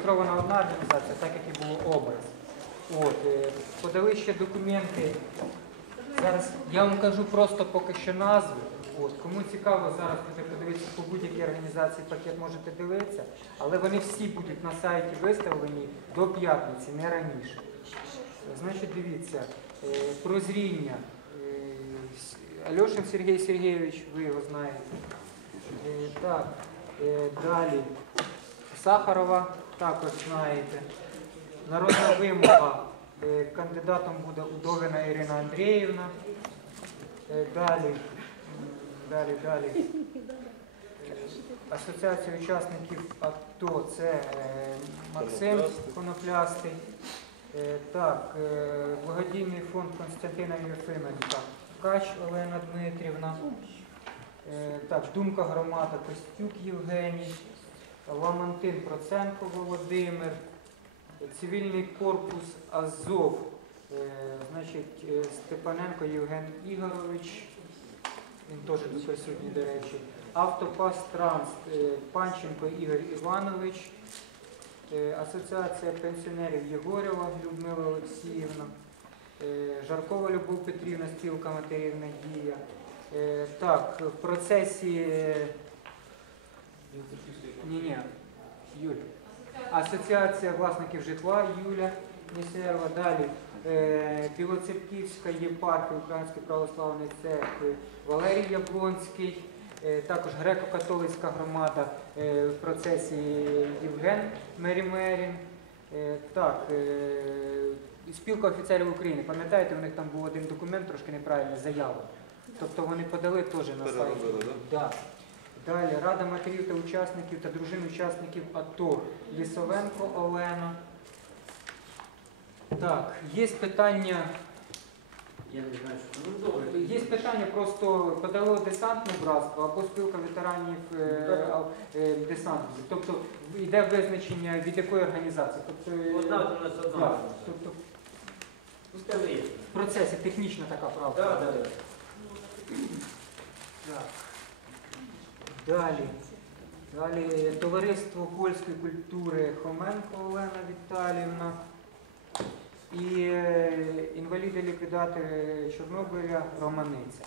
зареєстрована одна організація, так як і було образ. От, е, подали ще документи. Зараз я вам кажу просто поки що назви. От, кому цікаво зараз буде подивитися по будь-якій організації пакет можете дивитися, але вони всі будуть на сайті виставлені до п'ятниці, не раніше. Значить, дивіться, е, прозріння. Е, Альошин Сергій Сергійович, ви його знаєте. Так, далі. Сахарова також знаєте. Народна вимога. Е, Кандидатом буде Удовина Ірина Андріївна. Е, Далі, далі, далі. Асоціація учасників АТО це е, Максим Коноплястий. Так, благодійний фонд Константина Єфименка. Ткач Олена Дмитрівна. Так, думка громада Костюк Євгеній. Ламантин Проценко Володимир. Цивільний корпус Азов. Е, Значить, е, Степаненко Євген Ігорович. Він теж тут присутній, до речі. Автопас Транс е, Панченко Ігор Іванович. Асоціація пенсіонерів Єгорєва Людмила Олексіївна. Жаркова Любов Петрівна, спілка матерів Надія. Так, в процесі. Е, Ні-ні, Юля. Асоціація власників житла Юля Нісерова. Далі е, Білоцерківська єпархія Української православної церкви Валерій Яблонський. Е, Також греко-католицька громада е, в процесі Євген Мерімерін. Е, Так, е, спілка офіцерів України. Пам'ятаєте, у них там був один документ, трошки неправильний, заява. Тобто вони подали теж на сайті. Далі Рада матерів та учасників та дружин учасників АТО Лісовенко Олена. Так, є питання. Я не знаю, що ну добре. Є питання просто подало десантне братство або спілка ветеранів е, а- е, десантників. Тобто йде визначення від якої організації. Тобто, Одна у нас одна. тобто в процесі технічна така правда. Так, так. Так. Далі. Далі товариство польської культури Хоменко Олена Віталіївна. І е, інваліди-ліквідатори Чорнобиля Романиця.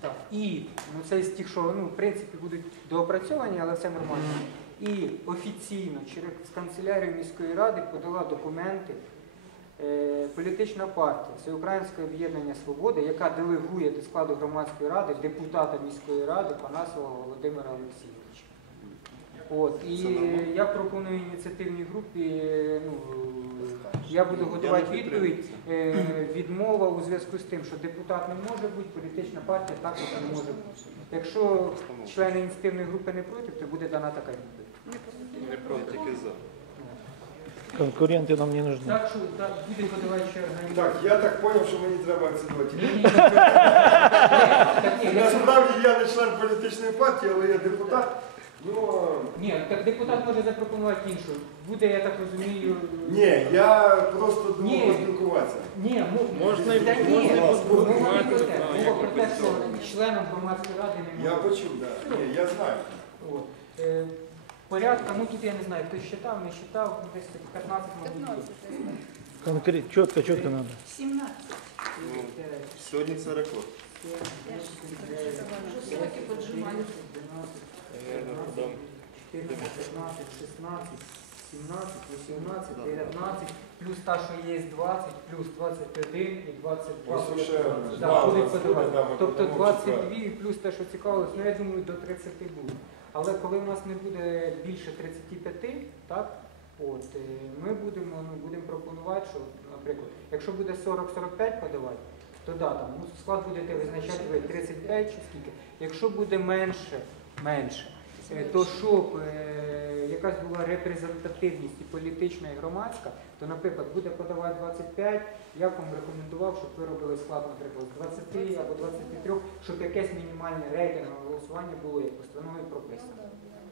Так. І ну, це з тих, що ну, в принципі будуть доопрацьовані, але все нормально. І офіційно через канцелярію міської ради подала документи політична партія Всеукраїнське об'єднання Свободи, яка делегує до складу громадської ради депутата міської ради Панасова Володимира Олексійовича. От, і я пропоную ініціативній групі, е, ну, я буду готувати відповідь. Е, Відмова у зв'язку з тим, що депутат не може бути, політична партія також не може бути. Якщо члени ініціативної групи не проти, то буде дана така відповідь. Не проти, Конкуренты нам не нужны. Так що так, буде подаваюча організація. Так, я так зрозумів, що мені треба акцентувати. Ні, ні, ні. Так, ні, якщо- Насправді я не член політичної партії, але я депутат. Ну, Ні, так депутат може запропонувати іншу. Буде, я так розумію. ні, я просто Ні. думав поспілкуватися. Ні, мо- Можна і- та ні, можна і мова не поспілкуватися, про те. так, Мова про те, що членом громадської ради не Я може. почув, так. Ні, я знаю. От. Е, Порядка, ну тут я не знаю, хтось читав, не читав, десь 15 мабуть. є. Конкрет, четко, четко надо. 17. Ну, Сьогодні це рекорд. Руки поджимали. 14, 15, 16, 17, 18, 19, плюс та, що є 20, плюс 21 і 22. Ось уже Да, мало буде нас подавати. да, ми Тобто будемо 22 плюс те, що цікавилось, ну я думаю, до 30 буде. Але коли у нас не буде більше 35, так, от, е, ми будемо, ну, будемо пропонувати, що, наприклад, якщо буде 40-45 подавати, то да, там, ну, склад будете визначати ви 35 чи скільки. Якщо буде менше, менше, то щоб е, якась була репрезентативність і політична, і громадська, то, наприклад, буде подавати 25, я б вам рекомендував, щоб ви робили склад, наприклад, з 20 або 23, щоб якесь мінімальне рейтингове голосування було як постановою прописано.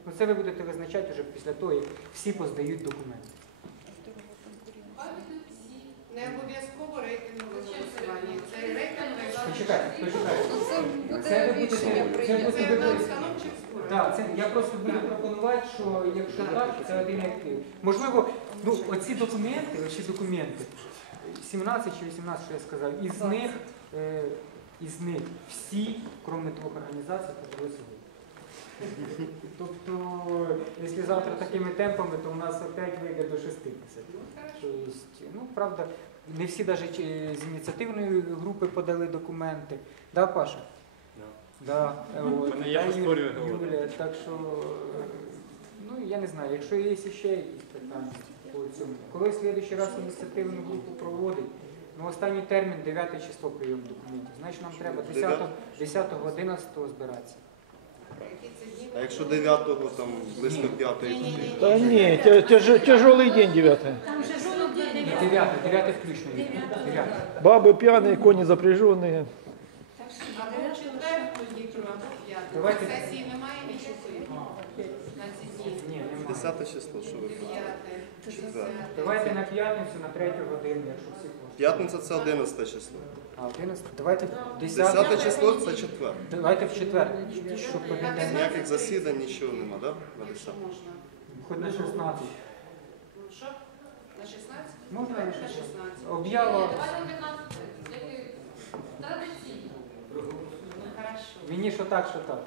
Ну це ви будете визначати вже після того, як всі поздають документи. Не обов'язково рейтингове голосування. Це рейтингове Почекайте, почекайте. Це буде рішення будете- це буде- Так, це я просто буду пропонувати, що якщо так, це один актив. Можливо, ну оці документи, оці документи, 17 чи 18, що я сказав, із них, е, із них всі, крім двох організацій, подалися ви. Тобто, якщо завтра такими темпами, то у нас опять вийде до 60. Тобто, ну, правда, не всі навіть з ініціативної групи подали документи. Да, Паша? Да. е, от. мене є Да, по Ю- історії говорити. Юлія, так що, е, ну я не знаю, якщо є ще якісь питання по цьому. Коли в следующий раз ініціативну групу проводить, ну останній термін 9 число прийом документів. Значить нам треба 10, 10 11 збиратися. Які це дні? А якщо 9-го, там близько 5-ї, Ні-ні-ні. Да не, тя- тяж- тяжелый день девятый. Там же жолуді Ні, дев'ятий. 9, 9 включно. 9. Бабы пьяные, кони запряженные. Так що Давайте. Сесії немає нічого на ці дні. Ні, немає. 10 число, що ви? Четвер. Давайте на п'ятницю, на 3 годину, якщо всі хочуть. П'ятниця це 11 число. А, 11? Давайте 10. 10 число це четвер. Давайте в четвер, щоб У ніяких засідань, нічого нема, так? На 10. Можна. хоч на 16. Ну, Що? На 16? Можна на на 16? 16. Об'ява. Ну, Хорошо. Мені що так, що так.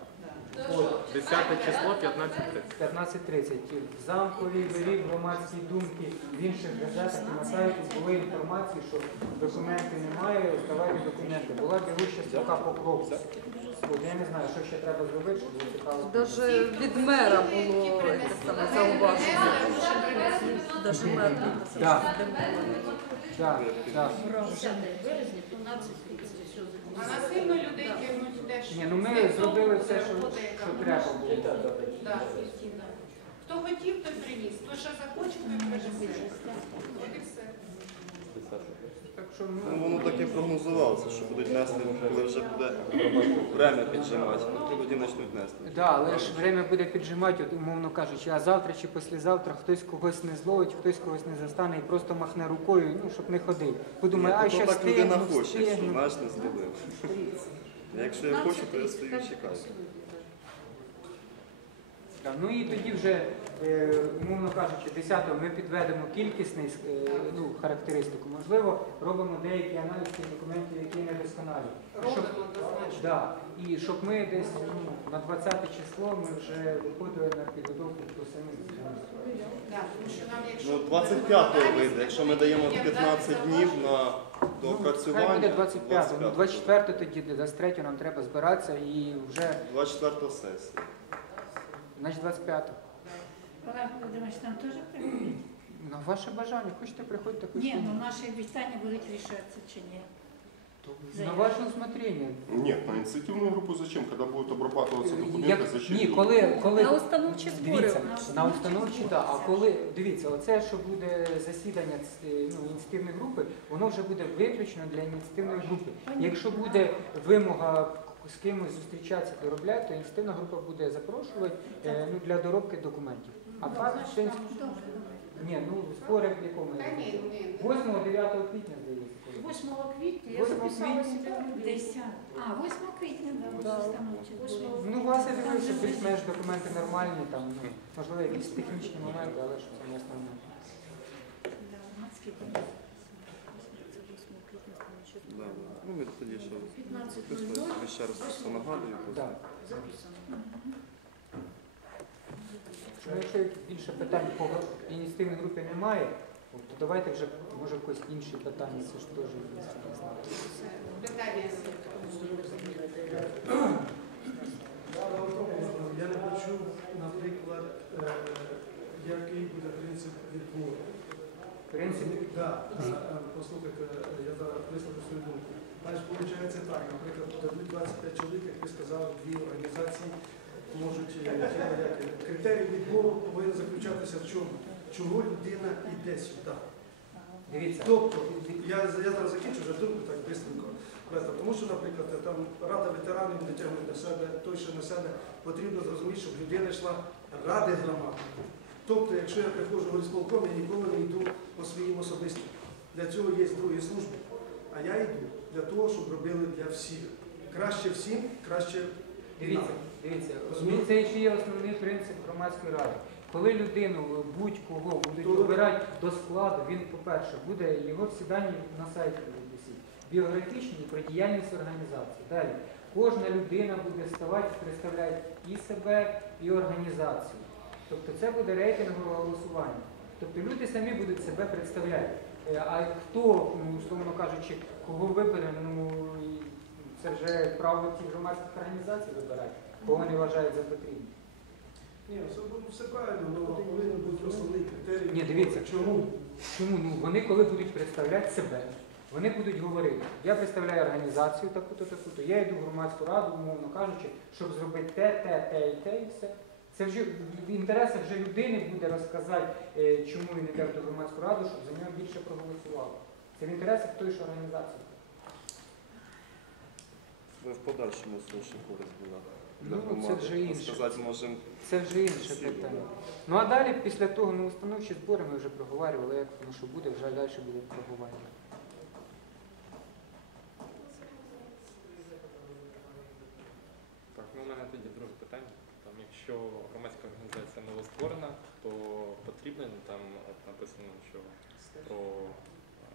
Да. От, 10 число 15.30. 15.30. В замковій доріг громадські думки в інших газетах і на сайті були інформації, що документи немає, здавайте документи. Була бігуща строка по кроку. От я не знаю, що ще треба зробити, щоб було цікаво. Даже від мера було те саме зауваження. Даже мер не. Так, так. березня, 15 все А насильно людей тягнуть Ні, ну ми зробили все, що, Робота, яка що треба було. Да. Хто хотів, той приніс. Хто що захоче, той привезе. От і все. Так що, Ну, ну, воно так і прогнозувалося, що будуть нести, коли вже буде время піджимати, тоді почнуть нести. Да, але ж время буде піджимати, от, умовно кажучи, а завтра чи післязавтра хтось когось не зловить, хтось когось не застане і просто махне рукою, ну, щоб не ходив. Подумає, а Ні, ще то так людина встигну, хоче, що встигну. знаєш, не зловив. Якщо я хочу, то я стою і чекаю. Да, Ну і тоді вже, е, умовно кажучи, 10-го ми підведемо кількісний е, ну, характеристику. Можливо, робимо деякі аналіз тих документів, які недосконалі. Щоб, да, і щоб ми десь ну, на 20 число ми вже виходили на підготовку до самих Ну, 25-го вийде, якщо ми даємо 15 днів на Ну, Хай доопрацювання. буде 25, ну 25-го. 24 тоді, 23 нам треба збиратися і вже, 24 сесія. Значить 25. Олег Володимирович, там теж приходить? На ваше бажання, хочете приходьте, Ні, ну наші питання будуть рішатися чи ні? На ваше усмотрення. Нет, на инициативную группу зачем? Когда будут обрабатываться документы, Як, зачем? ні, коли, коли На установчі збори. Дивіться, на установчі, так. А коли дивіться, оце, що буде засідання ц- ну, ініціативної групи, воно вже буде виключно для ініціативної групи. Якщо буде вимога з кимось зустрічатися, доробляти, то ініціативна група буде запрошувати е, ну, для доробки документів. А так, в принципі, ні, ну збори в якому? Та ні, ні. 8-9 квітня, здається. коли. 8 квітня, я 8 записала квітня. себе 10. А, 8 квітня, да, установчі збори. Ну, власне, дивився, більш-менш документи нормальні, там, ну, можливо, якісь технічні моменти, але ж це не основне. Да, громадські комісії. Да. Ну, ми тоді ще 15.00 тобі ще раз просто нагадую. Да. записано. Ну, якщо більше питань по ініціативній групі немає, то давайте вже, може, якось інші питання, це ж теж є, не знаю. Все. Питання. Я не почув, наприклад, е, який буде принцип відбору. Принципі, Да, а, а, послухайте, я зараз висловлю свою думку. Знаєш, виходить так, наприклад, дадуть 25 чоловік, як ви сказали, дві організації можуть е, е, критерій відбору повинен заключатися в чому? Чого людина йде сюди? дивіться, Тобто, я, я зараз закінчу вже думку так бистренько. Тому що, наприклад, там Рада ветеранів не тягнуть на себе, той, що на себе, потрібно зрозуміти, щоб людина йшла ради громади. Тобто, якщо я приходжу в горисполком, я ніколи не йду по своїм особистим. Для цього є другі служби. А я йду для того, щоб робили для всіх. Краще всім, краще Дивіться, дивіться, це ще є основний принцип громадської ради. Коли людину будь-кого будуть обирати до складу, він, по-перше, буде його всі дані на сайті висіть. Біографічні про діяльність організації. Далі. Кожна людина буде ставати, представляти і себе, і організацію. Тобто це буде рейтингове голосування. Тобто люди самі будуть себе представляти. Е, А хто, ну, условно кажучи, кого вибере, ну це вже право тих громадських організацій вибирати, кого вони вважають за потрібне. Ні, все, все правильно, але повинен бути основний критерій. Ні, дивіться, чому? Чому? Ну, вони коли будуть представляти себе, вони будуть говорити, я представляю організацію таку-то, таку-то, я йду в громадську раду, умовно кажучи, щоб зробити те, те, те і те, і все. Це вже в інтересах вже людини буде розказати, е, чому він йде в ту громадську раду, щоб за нього більше проголосували. Це в інтересах тої ж організації. Ви в подальшому слушай користь була. Ну, це вже інше. Сказати можемо. Це вже інше питання. Ну а далі, після того, ну, установчі збори ми вже проговорювали, як воно що буде, вже далі буде проговорювати. Так, ну у мене тоді друге питання. Там, якщо громадська організація новостворена, то потрібно там написано, що про е,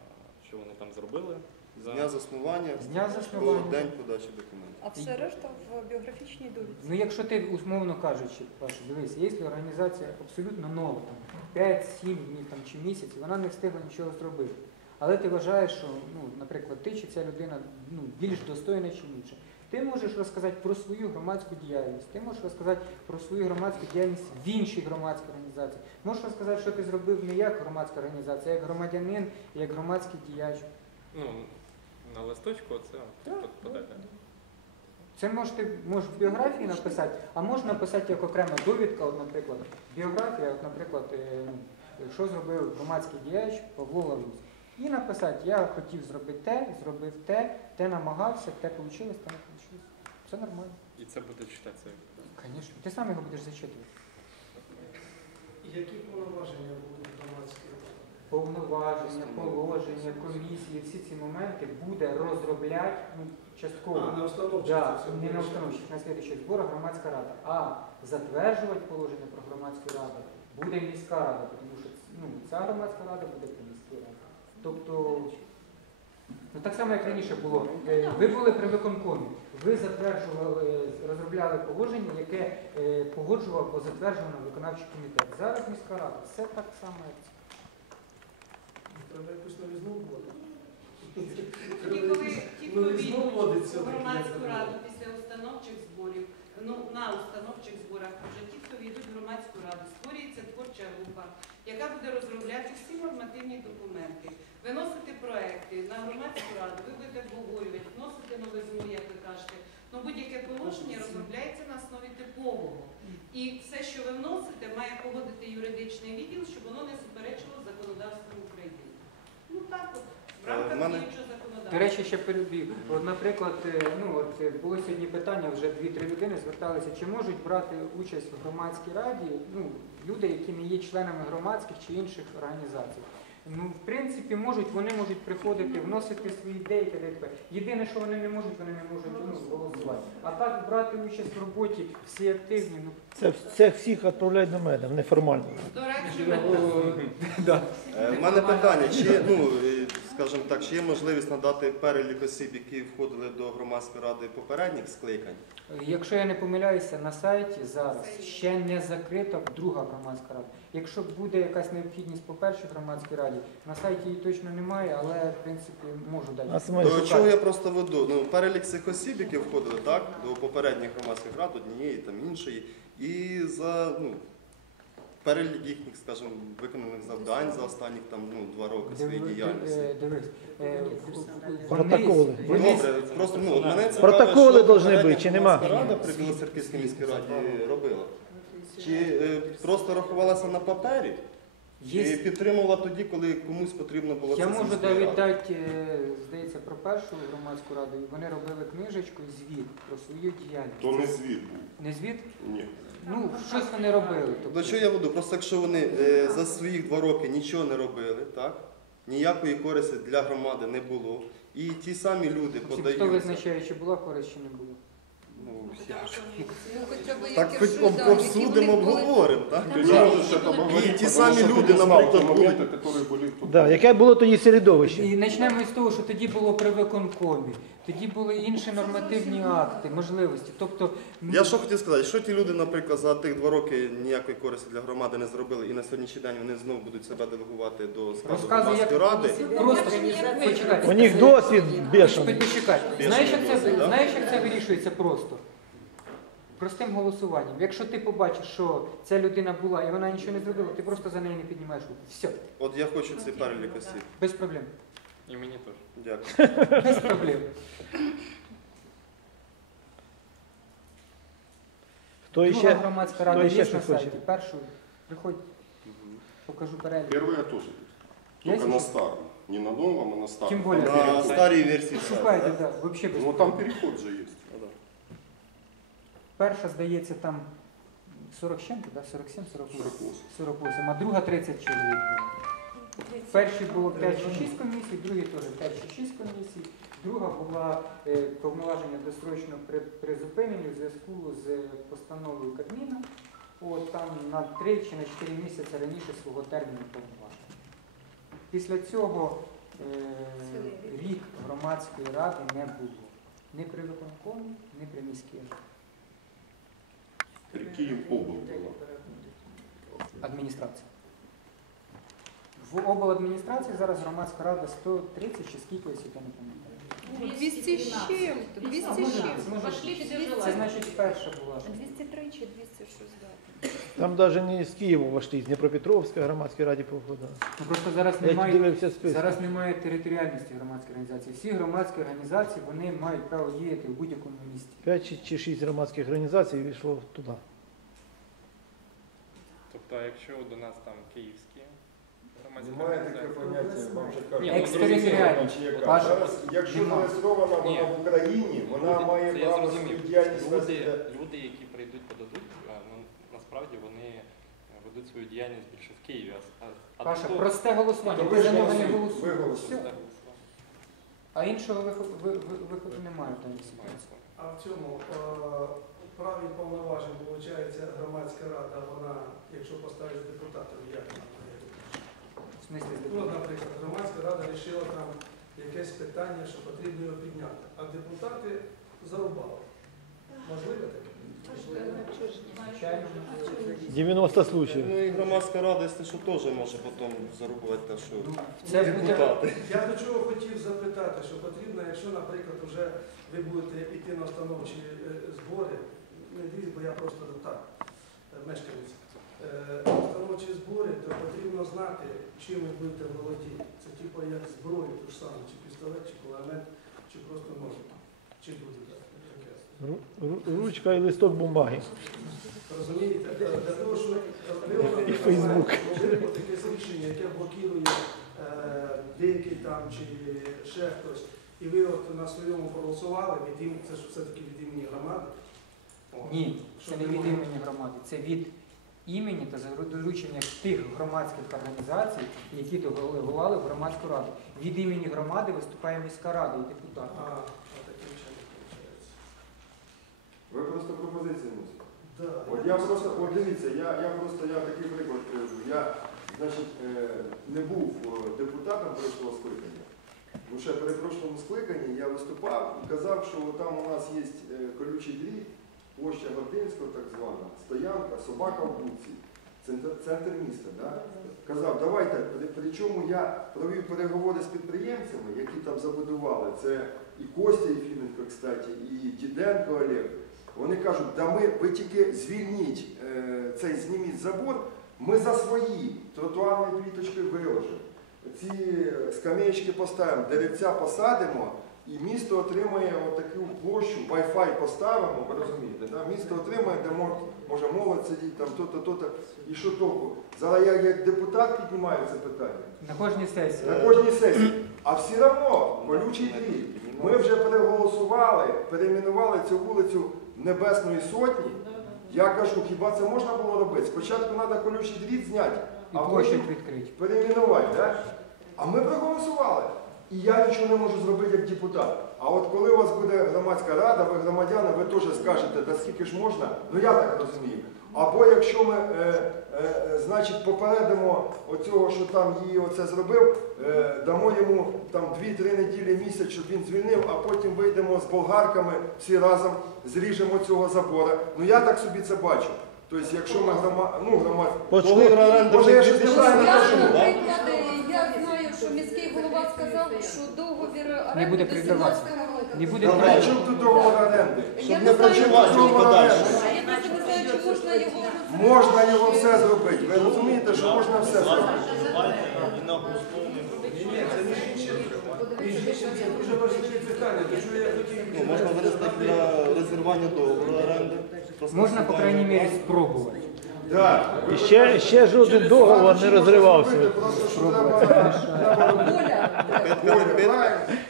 що вони там зробили З за дня заснування З дня заснування. день подачі документів. А все решта в біографічній довідці. Ну, якщо ти, умовно кажучи, Паша, дивись, якщо організація абсолютно нова, там, 5-7 днів там, чи місяць, вона не встигла нічого зробити. Але ти вважаєш, що, ну, наприклад, ти чи ця людина ну, більш достойна, чи інша. Ти можеш розказати про свою громадську діяльність, ти можеш розказати про свою громадську діяльність в іншій громадській організації. Можеш розказати, що ти зробив не як громадська організація, а як громадянин, як громадський діяч. ну на листочку це Так, подати. Це можете можеш в біографії написати, а можна написати як окрема довідка, от, наприклад, біографія, от, наприклад, е, що зробив громадський діяч Павло Лаврусь. І написати, я хотів зробити те, зробив те, те намагався, те вийшло, те не Це нормально. І це буде читатися. Звісно. Ти сам його будеш зачитувати. Які повноваження будуть громадські? Повноваження, положення, комісії, всі ці моменти буде розробляти ну, частково. А, на установчих Да, не на установчих, на слідуючих зборах громадська рада. А затверджувати положення про громадську раду буде міська рада, тому що ну, ця громадська рада буде при міській раді. Тобто, ну так само, як раніше було. Е, Ви були при виконкомі, ви затверджували, е, розробляли положення, яке е, погоджував або затверджував виконавчий комітет. Зараз міська рада. Все так само, як це. Треба якусь новізну вводити. Тоді, коли ті, хто Новізну вводить в громадську раду після установчих зборів, ну на установчих зборах, вже ті, хто війдуть в громадську раду, створюється творча група, яка буде розробляти всі нормативні документи, виносити проекти на громадську раду, ви будете обговорювати, вносити новизну, як ви кажете. Ну будь-яке положення розробляється на основі типового. І все, що ви вносите, має погодити юридичний відділ, щоб воно не суперечило законодавству України. Ну так от, в Е, рамках мене- законодавства. До речі, ще перебіг. От, наприклад, е, ну от е, було сьогодні питання, вже дві-три людини зверталися, чи можуть брати участь в громадській раді ну, люди, які не є членами громадських чи інших організацій. Ну, в принципі, можуть, вони можуть приходити, вносити свої ідеї та. Єдине, що вони не можуть, вони не можуть ну, голосувати. А так брати участь в роботі всі активні, ну Це, це всіх відправляють до мене, неформально. До речі, да. Е, У мене питання, чи ну е, скажімо так, чи є можливість надати перелік осіб, які входили до громадської ради попередніх скликань? Якщо я не помиляюся, на сайті зараз ще не закрита друга громадська рада. Якщо буде якась необхідність по першій громадській раді, на сайті її точно немає, але в принципі можу дати. До чого я просто веду? Ну, перелік цих осіб, які входили так, до попередніх громадських рад, однієї там іншої, і за ну, перелік їхніх, скажімо, виконаних завдань за останні там ну, два роки своєї діяльності. Дивись, е, Протоколи. вони- Добре, просто ну, от мене це Протоколи що должны попередня бути, чи нема? громадська рада при Білоцерківській міській раді робила. Чи е, просто рахувалася на папері, чи Є підтримувала тоді, коли комусь потрібно було Я це з можу міської ради? дати, е, здається, про першу громадську раду. і Вони робили книжечку звіт про свою діяльність. То не звіт був. Не звіт? Ні. Ну, щось вони робили. До чого я веду? Просто якщо вони е, за своїх два роки нічого не робили, так? ніякої користі для громади не було. І ті самі люди Хто подають. визначає, чи була користь, чи не була? Ну, я ж- Ну, хоча б Так які хоч ж, об- да, які обсудимо, вони були. обговоримо, так? Ты не можешь это говорить, И те потому сами что ты люди, не знал например, те будут- моменты, которые были тут. Да, яке було тоді середовище? І почнемо із того, що тоді було при виконкомі, тоді були інші нормативні акти, можливості. Тобто, м, Я що хотів сказати, що ті люди, наприклад, за тих два роки ніякої користі для громади не зробили, і на сьогоднішній день вони знову будуть себе делегувати до складу розказує, як громадської ради. просто почекайте. У них досвід бешений. Почекай. Більше Знаєш, як досвід, це, да? знаєш, як це вирішується просто? Простим голосуванням. Якщо ти побачиш, що ця людина була і вона нічого не зробила, ти просто за неї не піднімаєш руку. Все, От я хочу цей перелік осіб. без проблем. І мені теж. Дякую. Без проблем. Хто Друга ще? громадська рада хто ще є щось на хоче? сайті. Першу приходь, покажу перелік. Первый я тоже. Я Только на старом. Не на новом, а на старом. Тем более. На старій версії. Шукайте, так? так, взагалі без Ну проблем. там переход же есть. Перша, здається, там 40 з чим-то, да? 47, 48? 48. 48, а друга 30 чоловік. було. В першій було 5 чи 6 комісій, в другій теж 5 чи 6 комісій. Друга була е, повноваження досрочно при, призупиненні у зв'язку з постановою Кабміна. От там на 3 чи на 4 місяці раніше свого терміну повноваження. Після цього е, рік громадської ради не було. Ні при виконкомі, ні при міській раді. При Киев обл була. адміністрації. В обладміністрації зараз громадська рада 130 чи скільки я не пам'ятаю. 200 з чим-то, 200 з чим. може, Пошли Це значить перша була. 203 чи 200 щось дати. Там навіть не з Києва вошли, з Дніпропетровська громадській раді походила. Ну, просто зараз Я немає, дивився список. зараз немає територіальності громадської організації. Всі громадські організації вони мають право діяти в будь-якому місті. П'ять чи- чи шість громадських організацій війшло туди. Тобто, якщо до нас там київські Немає таке поняття, вам же кажуть, Екстериторіальна. чи яка. Ваша. Зараз, якщо Нема. зареєстрована вона в Україні, вона люди- має це я право зрозумів. свою діяльність Люди, вести. люди, які прийдуть, подадуть, а, ну, насправді вони ведуть свою діяльність більше в Києві. А, а Паша, тут- просте голосування. Ви за нього не голосуєте, ви голосуєте. голосуєте. Все. Так, А іншого виходу, виходу немає в даній ситуації. А в цьому е, праві повноважень, виходить, громадська рада, вона, якщо поставить депутатів, як вона має бути? В смислі, Ну, наприклад, громадська рада вирішила там якесь питання, що потрібно його підняти, а депутати зарубали. Можливо таке? 90 случаїв. Ну і громадська рада, якщо що, теж може потім зарубувати те, що ну, це депутати. Я до чого хотів запитати, що потрібно, якщо, наприклад, вже ви будете йти на установчі е, збори, не дивіться, бо я просто так, е, мешканець, установчі збори, то потрібно знати, чим ви будете володіти. Це типу як зброю, ту ж саму, чи пістолет, чи кулемет, чи просто нож. Чи ру- Ручка і листок бумаги. Розумієте, Е, для того, що ви І Фейсбук. таке рішення, яке блокує е, деякий там чи ще хтось, і ви от на своєму проголосували, від ім- це ж все-таки від імені громади. О, Ні, це не від імені громади, це від імені та за доручення тих громадських організацій, які делегували в громадську раду. Від імені громади виступає міська рада і депутати. А, отаким чином виходить. Ви просто пропозиції носите. Да, От я просто, от дивіться, я, я просто я такий приклад приведу. Я, значить, е, не був е, депутатом прошлого скликання. Ну ще при прошлому скликанні я виступав і казав, що там у нас є е, колючий дріт, площа Гординського так звана, стоянка, собака в буці, центр, центр міста. Да? Казав, давайте, при- причому я провів переговори з підприємцями, які там забудували. Це і Костя Єфіменко, кстати, і Діденко Олег. Вони кажуть, да ми, ви тільки звільніть е, цей, зніміть забор, ми за свої тротуарні квіточки виложимо. Ці скамеечки поставимо, деревця посадимо, і місто отримає отаку площу, Wi-Fi поставимо, ви розумієте, да? місто отримає, де мож, може молодь сидіть, там то-то, то-то. І що толку? Зараз я як депутат піднімаю це питання На кожній сесії. на кожній сесії. А все одно колючий дріт. Ми вже переголосували, перейменували цю вулицю Небесної Сотні. Я кажу, хіба це можна було робити? Спочатку треба колючий дріт зняти, а потім перейменувати. Да? А ми проголосували. І я нічого не можу зробити як депутат. А от коли у вас буде громадська рада, ви громадяни, ви теж скажете, да скільки ж можна, ну я так розумію. Або якщо ми, е, е, значить, попередимо оцього, що там її оце зробив, е, дамо йому там 2-3 неділі місяць, щоб він звільнив, а потім вийдемо з болгарками всі разом, зріжемо цього забора. Ну я так собі це бачу. Тобто, якщо ми грома, ну, громад... Договір оренди Може, я щось 2000 неправильно кажу? Що міський голова сказав, що договір Не буде оренди до прикриватися. 17 року. Не буде Та при чому тут договор оренди? Я Щоб не не знаю, працювати. Я просто не знаю, чи можна його Можна його все зробити. Ви розумієте, що можна все зробити? Це дуже важливі питання, до чого я хотів. Ну, можна винести для розірвання договору оренди. Просто Можна, по крайній мірі, спробувати. І ще, ще жоден договор не розривався.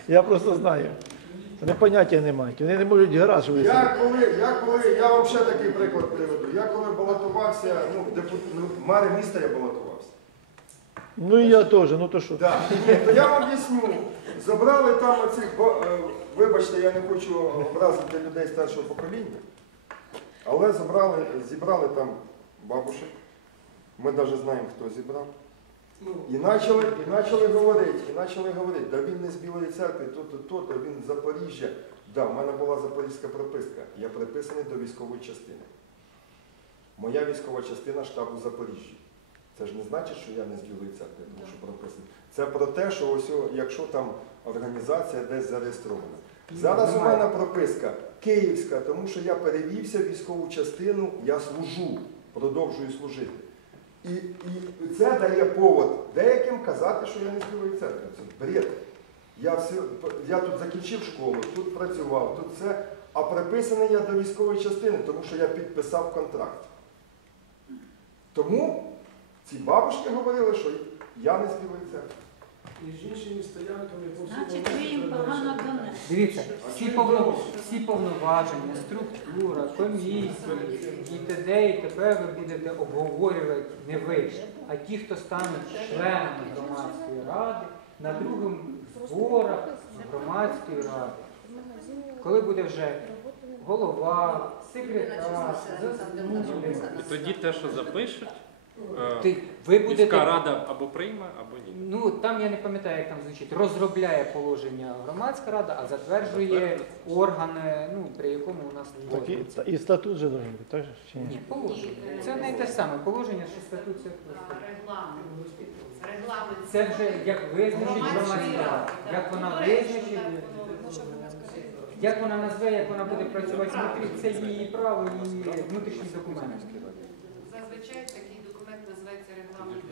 Я просто знаю. Вони поняття не мають. Вони не можуть гараж висадити. Я коли, я коли, я вам ще такий приклад приведу. Я коли балотувався, ну, депут, ну, мер міста я балотувався. Ну і я теж, ну то що? Да. Ні, то я вам об'ясню. Забрали там оцих, бо, е, вибачте, я не хочу образити людей старшого покоління, але забрали, зібрали там бабушек. Ми навіть знаємо, хто зібрав. Ну, І почали, і почали говорити, і почали говорити, да він не з Білої церкви, то-то, то-то, він з Запоріжжя. Да, в мене була запорізька прописка. Я приписаний до військової частини. Моя військова частина штабу в Запоріжжі. Це ж не значить, що я не з Білої церкви, тому що прописаний. Це про те, що ось, якщо там організація десь зареєстрована. Зараз у мене прописка київська, тому що я перевівся в військову частину, я служу, продовжую служити. І, і це дає повод деяким казати, що я не з Білої церкви. Це бред. Я, всі, я тут закінчив школу, тут працював, тут це. А приписаний я до військової частини, тому що я підписав контракт. Тому ці бабушки говорили, що я не Білої церкви. Між іншими стоянками по всьому Значить, ви їм погано донесли. Дивіться, всі, повно, всі повноваження, структура, комісії і т.д. і т.п. ви будете обговорювати не ви, а ті, хто стануть членами громадської ради на другому зборах громадської ради. Коли буде вже голова, секретар, заступник, І тоді те, що запишуть, ти- ви міська рада або прийме, або ні. Ну там я не пам'ятаю, як там звучить. Розробляє положення громадська рада, а затверджує органи, ну при якому у нас Так і, і статут же должен бути, так? Чи ні? Ні, положення. Це не те саме положення, що статут це. Регламент. Регламент. Це вже як визначить громадська рада. Як вона визначить, як вона назве, як вона буде працювати внутрі, це її право, її внутрішній документ. Зазвичай такий документ називається регламент.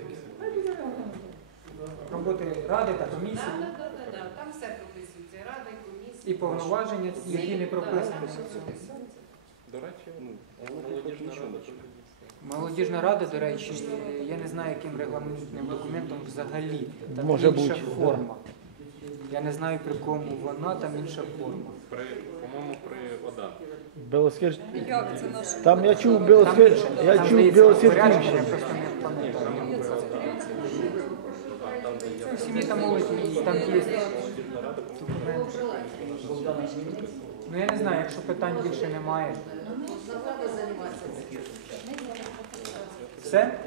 Роботи ради та комісії так, так, так, так. Там все прописується. Ради, комісії. і повноваження, які не прописані. До речі, Ну, молодіжна рада. Молодіжна рада, до речі, я не знаю, яким регламентним документом взагалі. Там Може інша бути, форма. Я не знаю, при кому вона, там інша форма. При, по-моєму, при ОДА. Білоскір. як це наш. Там я чув Там Білоскір, інше. я чув здається, Білоскір порядок, я просто не пам'ятаю. Там, де є Це в сім'ї та молоді, там є. Ну я не знаю, якщо питань більше немає. Все?